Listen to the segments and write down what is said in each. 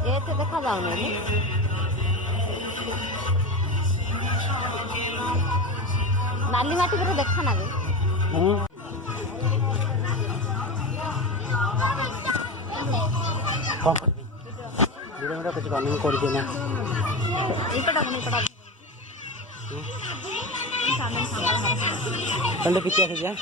ଏତେ ଦେଖାଯାଉନି। ନାଲି ମାଟି ପୁରା ଦେଖା ନାବେ। କଣ କରିବି ଭିଡ଼ିଓ କିଛି କରିନି ମୁଁ କରିଛି ନା कंडे पीछे से जा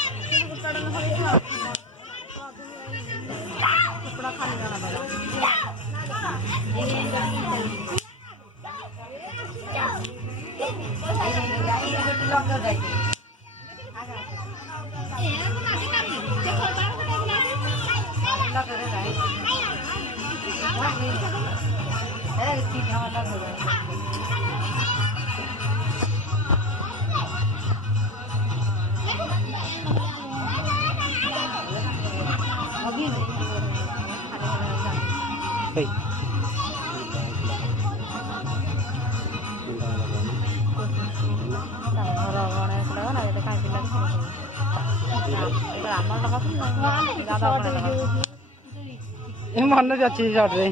मन अच्छी शॉट रे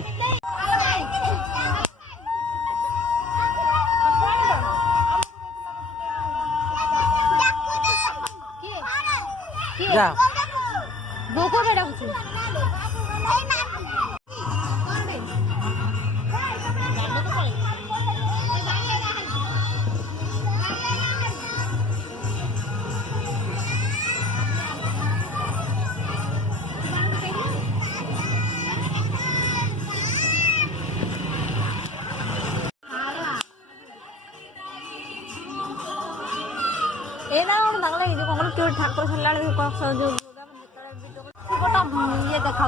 जा भोको बेटा कुछ ये ना नगला ये जो कौन क्यों ठाकुर सल्लाड़ जो ये देखा